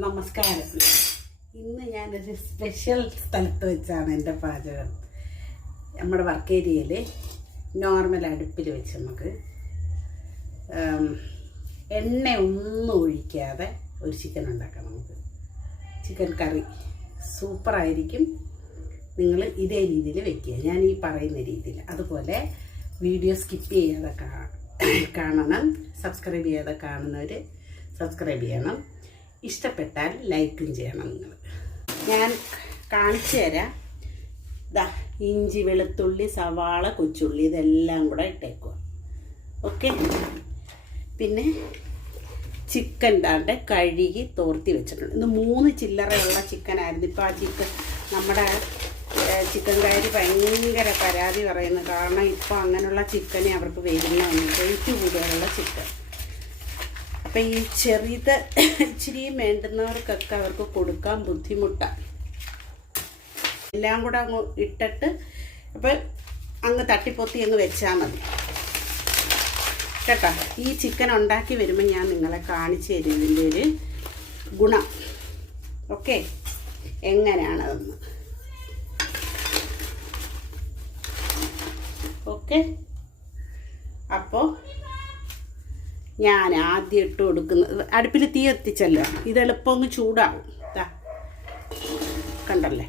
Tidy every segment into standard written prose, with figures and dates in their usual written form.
നമസ്കാരം. ഇന്ന് ഞാനൊരു സ്പെഷ്യൽ സ്ഥലത്ത് വെച്ചാണ് എൻ്റെ പാചകം. നമ്മുടെ വർക്ക് ഏരിയയിൽ നോർമൽ അടുപ്പിൽ വെച്ച് നമുക്ക് എണ്ണ ഒന്നും ഒഴിക്കാതെ ഒരു ചിക്കൻ ഉണ്ടാക്കാം. നമുക്ക് ചിക്കൻ കറി സൂപ്പറായിരിക്കും. നിങ്ങൾ ഇതേ രീതിയിൽ വെക്കുക, ഞാൻ ഈ പറയുന്ന രീതിയിൽ. അതുപോലെ വീഡിയോ സ്കിപ്പ് ചെയ്യാതെ കാണണം. സബ്സ്ക്രൈബ് ചെയ്യാതെ കാണുന്നവർ സബ്സ്ക്രൈബ് ചെയ്യണം. ഇഷ്ടപ്പെട്ടാൽ ലൈക്കും ചെയ്യണം. നിങ്ങൾ ഞാൻ കാണിച്ചു തരാം. ഇതാ ഇഞ്ചി, വെളുത്തുള്ളി, സവാള, കൊച്ചുള്ളി ഇതെല്ലാം കൂടെ ഇട്ടേക്കുക. ഓക്കെ. പിന്നെ ചിക്കൻ താണ്ട് കഴുകി തോർത്തി വെച്ചിട്ടുണ്ട്. ഇത് 3 ചില്ലറയുള്ള ചിക്കനായിരുന്നു. ഇപ്പോൾ ആ ചിക്കൻ നമ്മുടെ ചിക്കൻകാർ ഭയങ്കര പരാതി പറയുന്നു. കാരണം ഇപ്പോൾ അങ്ങനെയുള്ള ചിക്കനെ അവർക്ക് വരുന്ന റേറ്റ് കൂടുതലുള്ള ചിക്കൻ. അപ്പം ഈ ചെറുത് ഇച്ചിരിയും വേണ്ടുന്നവർക്കൊക്കെ അവർക്ക് കൊടുക്കാൻ ബുദ്ധിമുട്ടാണ്. എല്ലാം കൂടെ അങ്ങ് ഇട്ടിട്ട് അപ്പം അങ്ങ് തട്ടിപ്പൊത്തി അങ്ങ് വെച്ചാൽ മതി കേട്ടോ. ഈ ചിക്കൻ ഉണ്ടാക്കി വരുമ്പോൾ ഞാൻ നിങ്ങളെ കാണിച്ചു തരും ഇതിൻ്റെ ഒരു ഗുണം. ഓക്കെ, എങ്ങനെയാണതെന്ന്. ഓക്കെ, അപ്പോൾ ഞാൻ ആദ്യം ഇട്ട് കൊടുക്കുന്നത്, അടുപ്പിൽ തീ എത്തിച്ചല്ലോ, ഇത് എളുപ്പം ഒന്ന് ചൂടാവും. കണ്ടല്ലേ,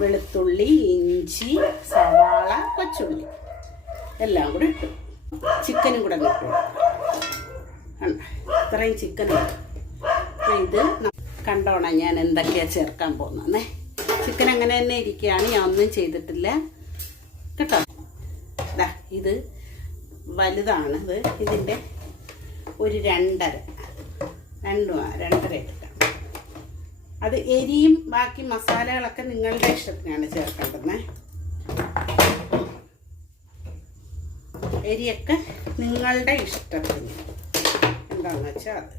വെളുത്തുള്ളി, ഇഞ്ചി, സവാള, കൊച്ചുള്ളി എല്ലാം കൂടെ ഇട്ടു. ചിക്കനും കൂടെ ഇട്ടു. കണ്ട, ഇത്രയും ചിക്കനുണ്ട്. അപ്പോൾ ഇത് കണ്ടോണം ഞാൻ എന്തൊക്കെയാണ് ചേർക്കാൻ പോകുന്നേ. ചിക്കൻ അങ്ങനെ തന്നെ ഇരിക്കുകയാണ്, ഞാൻ ഒന്നും ചെയ്തിട്ടില്ല കേട്ടോ. ഇത് വലുതാണ്. ഇതിൻ്റെ ഒരു 2.5 എടുക്കാം. അത് എരിയും ബാക്കി മസാലകളൊക്കെ നിങ്ങളുടെ ഇഷ്ടത്തിനാണ് ചേർക്കേണ്ടത്. എരിയൊക്കെ നിങ്ങളുടെ ഇഷ്ടത്തിന് എന്താണെന്ന് വെച്ചാൽ അത്.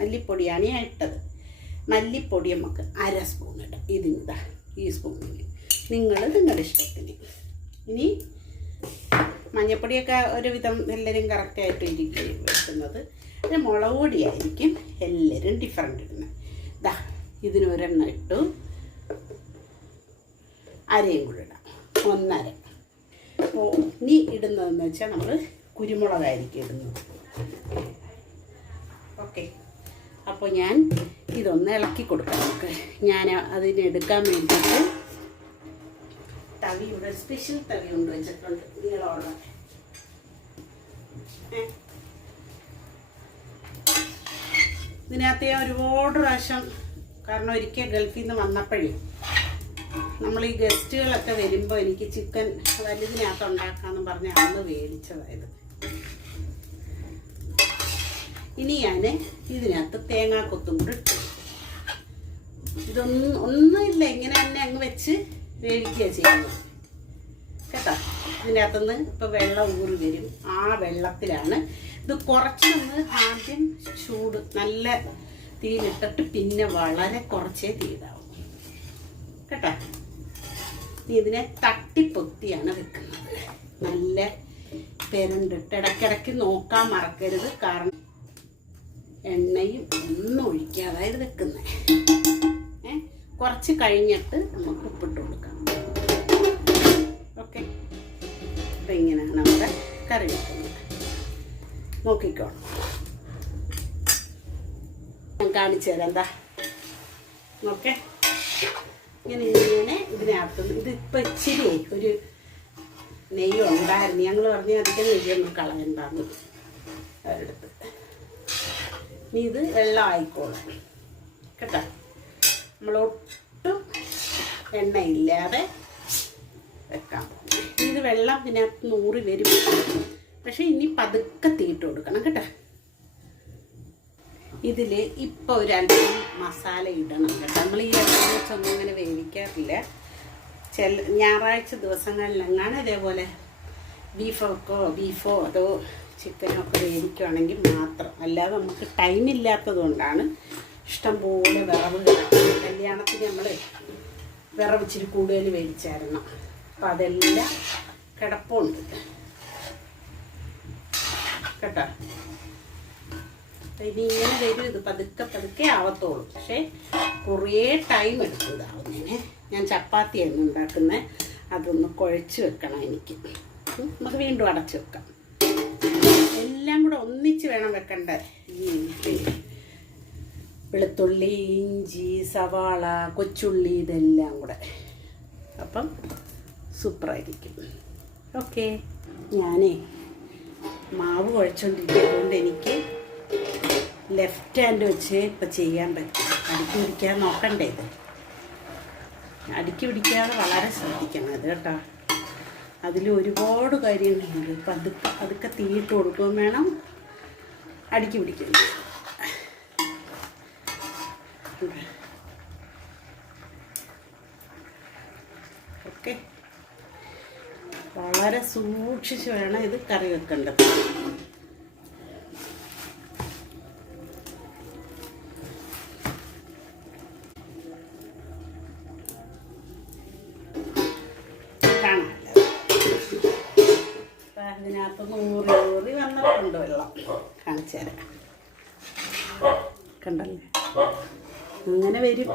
മല്ലിപ്പൊടിയാണ് ഞാൻ ഇട്ടത്. മല്ലിപ്പൊടി നമുക്ക് 1/2 സ്പൂൺ ഇടാം. ഇതിനിതാ ഈ സ്പൂണിന് നിങ്ങളുടെ ഇഷ്ടത്തിന്. ഇനി മഞ്ഞൾപ്പൊടിയൊക്കെ ഒരുവിധം എല്ലാവരും കറക്റ്റായിട്ട് ഇരിക്കും വെക്കുന്നത്. പിന്നെ മുളക് പൊടിയായിരിക്കും എല്ലാവരും ഡിഫറൻറ്റ് ഇടുന്നത്. ഇതാ ഇതിനൊരെണ്ണം ഇട്ടു. അരയും കൂടെ ഇടാം, 1/2. അപ്പോൾ ഇനി ഇടുന്നതെന്ന് വെച്ചാൽ നമ്മൾ കുരുമുളകായിരിക്കും ഇടുന്നത്. ഓക്കെ, അപ്പോൾ ഞാൻ ഇതൊന്ന് ഇളക്കി കൊടുക്കാം നമുക്ക്. ഞാൻ അതിനെടുക്കാൻ വേണ്ടിയിട്ട് തവി, ഇവിടെ സ്പെഷ്യൽ തവി കൊണ്ട് വെച്ചിട്ടുണ്ട് നീളമുള്ള. ഇതിനകത്ത് ഞാൻ ഒരുപാട് പ്രാവശ്യം, കാരണം ഒരിക്കൽ ഗൾഫിൽ നിന്ന് വന്നപ്പോഴേ നമ്മൾ ഈ ഗസ്റ്റുകളൊക്കെ വരുമ്പോൾ എനിക്ക് ചിക്കൻ വലുതിനകത്ത് ഉണ്ടാക്കാമെന്ന് പറഞ്ഞ് അന്ന് മേടിച്ചതായത്. ഇനി ഞാൻ ഇതിനകത്ത് തേങ്ങാക്കൊത്തും കൂടെ ഇട്ടു. ഒന്നുമില്ല, ഇങ്ങനെ തന്നെ അങ്ങ് വെച്ച് വേവിക്കുക ചെയ്യുന്നത് കേട്ടോ. ഇതിൻ്റെ അകത്തുനിന്ന് ഇപ്പോൾ വെള്ളം ഊറി വരും. ആ വെള്ളത്തിലാണ് ഇത് കുറച്ചൊന്ന് ആദ്യം ചൂട് നല്ല തീയിലിട്ടിട്ട് പിന്നെ വളരെ കുറച്ചേ തീയിടാവും കേട്ടോ. ഇതിനെ തട്ടിപ്പൊത്തിയാണ് വെക്കുന്നത്. നല്ല പെരണ്ടിട്ട് ഇടയ്ക്കിടയ്ക്ക് നോക്കാൻ മറക്കരുത്. കാരണം എണ്ണയും ഒന്നും ഒഴിക്കാതെ ഇത് വെക്കുന്നത്. കുറച്ച് കഴിഞ്ഞിട്ട് നമുക്ക് ഉപ്പിട്ട് കൊടുക്കാം. ഓക്കെ, അപ്പം ഇങ്ങനെയാണ് നമ്മുടെ കറി വെക്കുന്നത്. നോക്കിക്കോണം, ഞാൻ കാണിച്ചു തരാം. എന്താ ഓക്കെ, ഇങ്ങനെ ഇതിനകത്ത് ഇതിപ്പോൾ ഇച്ചിരി ഒരു നെയ്യ് ഉണ്ടായിരുന്നു. ഞങ്ങൾ പറഞ്ഞ് അധികം നെയ്യൊന്നും കളയണ്ടാന്ന് അവരെടുത്ത്. ഇനി ഇത് വെള്ളം ആയിക്കോളും കേട്ടോ. നമ്മളൊട്ടും എണ്ണയില്ലാതെ വെക്കാം. ഇത് വെള്ളം ഇതിനകത്ത് നൂറി വരും. പക്ഷെ ഇനി പതുക്കെ തീയിട്ട് കൊടുക്കണം കേട്ടോ. ഇതിൽ ഇപ്പോൾ ഒരു അല്പം മസാല ഇടണം കേട്ടോ. നമ്മൾ ഈ എണ്ണ വെച്ചൊന്നും ഇങ്ങനെ വേവിക്കാറില്ല. ഞായറാഴ്ച ദിവസങ്ങളിലെങ്ങാണ് ഇതേപോലെ ബീഫോ അതോ ചിക്കനോ ഒക്കെ വേവിക്കുകയാണെങ്കിൽ മാത്രം. അല്ലാതെ നമുക്ക് ടൈമില്ലാത്തത് കൊണ്ടാണ്. ഇഷ്ടംപോലെ വിറവ് കിടക്കും. കല്യാണത്തിന് നമ്മൾ വിറവ് ഇച്ചിരി കൂടുതൽ വേവിച്ചായിരുന്നു. അപ്പം അതെല്ലാം കിടപ്പുണ്ട് കേട്ടോ. ഇനി ഇങ്ങനെ വരും. ഇത് പതുക്കെ പതുക്കെ ആവത്തുള്ളൂ. പക്ഷേ കുറേ ടൈം എടുക്കും ഇതാവുന്നതിന്. ഞാൻ ചപ്പാത്തിയാണ് ഉണ്ടാക്കുന്നത്. അതൊന്ന് കുഴച്ച് വെക്കണം എനിക്ക്. നമുക്ക് വീണ്ടും അടച്ച് വെക്കാം. എല്ലാം കൂടെ ഒന്നിച്ച് വേണം വെക്കേണ്ട. ഈ വെളുത്തുള്ളി, ഇഞ്ചി, സവാള, കൊച്ചുള്ളി ഇതെല്ലാം കൂടെ. അപ്പം സൂപ്പറായിരിക്കും. ഓക്കെ, ഞാനേ മാവ് കുഴച്ചുകൊണ്ടിരിക്കുന്നതുകൊണ്ട് എനിക്ക് ലെഫ്റ്റ് ഹാൻഡ് വെച്ച് ഇപ്പം ചെയ്യാൻ പറ്റും. അടുക്കി പിടിക്കാൻ നോക്കണ്ടേ ഇത്. അടുക്കി പിടിക്കാതെ വളരെ ശ്രദ്ധിക്കണം ഇത് കേട്ടോ. അതിൽ ഒരുപാട് കാര്യങ്ങളുണ്ട്. പതുക്കെ പതുക്കെ തീയിട്ട് കൊടുക്കുകയും വേണം, അടുക്കി പിടിക്കുന്നു. ഓക്കെ, വളരെ സൂക്ഷിച്ച് വേണം ഇത് കറി വെക്കേണ്ടത്. അതിനകത്ത് ഊറി വന്നിട്ടുണ്ട് വെള്ളം. കാണിച്ചു തരാം. കണ്ടല്ലേ, അങ്ങനെ വരും.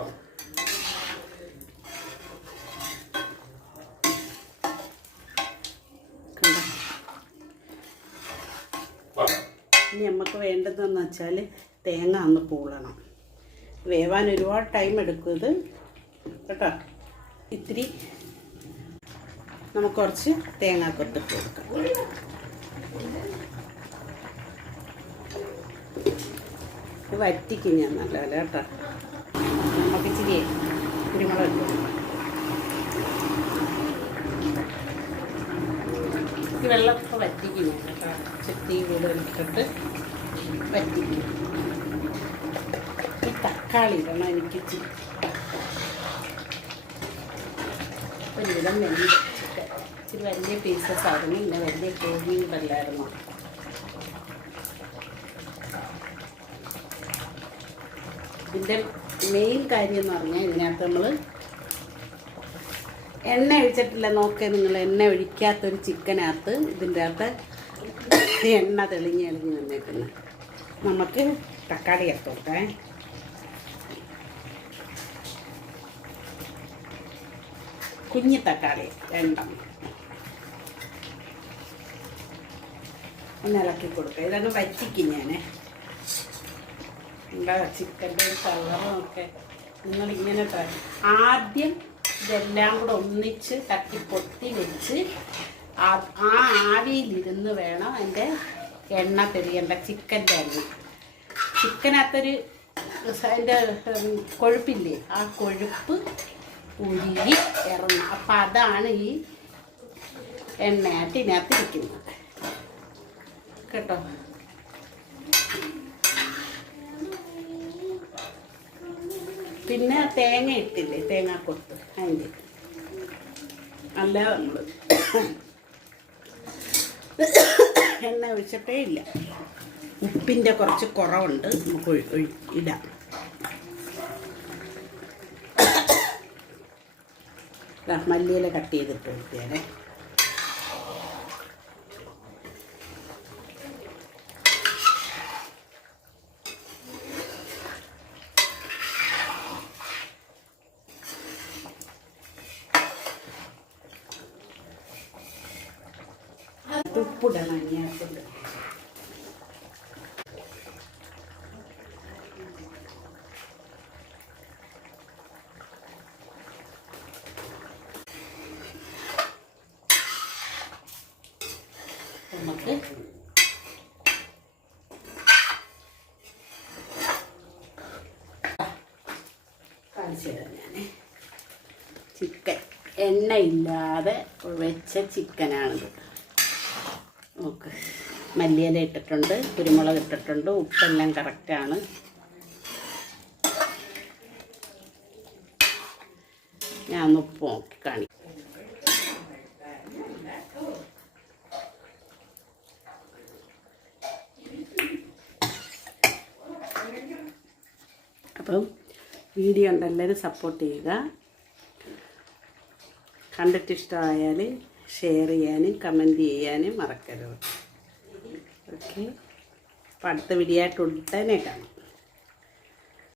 കണ്ട. ഇനി നമുക്ക് വേണ്ടതെന്ന് വെച്ചാൽ തേങ്ങ ഒന്ന് പൂളണം. വേവാൻ ഒരുപാട് ടൈം എടുക്കും ഇത് കേട്ടോ. ഇത്തിരി നമുക്ക് കുറച്ച് തേങ്ങാക്കൊത്തിട്ട് കൊടുക്കാം. ഇത് വറ്റിക്കും ഞാൻ നല്ലപോലെ കേട്ടോ. നമുക്ക് ഇച്ചിരി കുരുമുളക് ഇട്ടു. ഈ വെള്ളമൊക്കെ വറ്റിക്കും ഞാൻ കേട്ടോ. ചെത്തി കൂടുതൽ ഇട്ടിട്ട് വറ്റിക്കും. ഈ തക്കാളി ഇടണം എനിക്ക് ഇച്ചിരി. ഒരുവിധം വലിയ ഇച്ചിരി വലിയ പീസസ് ആയിരുന്നു. പിന്നെ വലിയ കോഴിയുണ്ടല്ലായിരുന്നു. ഇതിൻ്റെ മെയിൻ കാര്യം എന്ന് പറഞ്ഞാൽ ഇതിനകത്ത് നമ്മൾ എണ്ണ ഒഴിച്ചിട്ടില്ല. നോക്കേ നിങ്ങൾ, എണ്ണ ഒഴിക്കാത്തൊരു ചിക്കനകത്ത് ഇതിൻ്റെ അകത്ത് എണ്ണ തെളിഞ്ഞ് വന്നേക്കുന്നത്. നമുക്ക് തക്കാളി ചേർത്തോട്ടെ. കുഞ്ഞി തക്കാളി രണ്ടെണ്ണം ഒന്ന് ഇളക്കി കൊടുക്കുക. ഇതൊന്ന് വറ്റിക്കും ഞാൻ. എന്താ ചിക്കൻ്റെ ഒരു കളറും ഒക്കെ നിങ്ങളിങ്ങനെ ആദ്യം ഇതെല്ലാം കൂടെ ഒന്നിച്ച് തട്ടി പൊത്തി വെച്ച് ആ ആവിയിലിരുന്ന് വേണം അതിൻ്റെ എണ്ണ തെളിയേണ്ട. ചിക്കൻ്റെ എണ്ണ, ചിക്കനകത്തൊരു അതിൻ്റെ കൊഴുപ്പില്ലേ, ആ കൊഴുപ്പ് ഉരുകി ഇറങ്ങും. അപ്പം അതാണ് ഈ എണ്ണയായിട്ട് ഇതിനകത്ത് ഇരിക്കുന്നത് കേട്ടോ. പിന്നെ തേങ്ങ ഇട്ടില്ലേ, തേങ്ങാക്കൊത്ത്, അതിൻ്റെ അല്ല നമ്മൾ എണ്ണ ഒഴിച്ചിട്ടേ ഇല്ല. ഉപ്പിൻ്റെ കുറച്ച് കുറവുണ്ട്, നമുക്ക് ഇടാം. മല്ലിയില കട്ട് ചെയ്തിട്ട് കൊടുത്തേരെ. ഉപ്പിടണം അതിനകത്തുണ്ട്. നമുക്ക് കാണിച്ചു തരാം. ഞാൻ ചിക്കൻ എണ്ണയില്ലാതെ വെച്ച ചിക്കനാണിത്. നോക്ക്, മല്ലിയില ഇട്ടിട്ടുണ്ട്, കുരുമുളക് ഇട്ടിട്ടുണ്ട്, ഉപ്പെല്ലാം കറക്റ്റാണ്. ഞാൻ ഉപ്പ് നോക്കി കാണിക്കാം. അപ്പം വീഡിയോ ഉണ്ട്, എല്ലാവരും സപ്പോർട്ട് ചെയ്യുക. കണ്ടിട്ട് ഇഷ്ടമായാൽ ഷെയർ ചെയ്യാനും കമൻറ്റ് ചെയ്യാനും മറക്കരുത്. ഓക്കെ. അപ്പോൾ അടുത്ത വീഡിയോ ആയിട്ട് ഉടനെ കാണാം.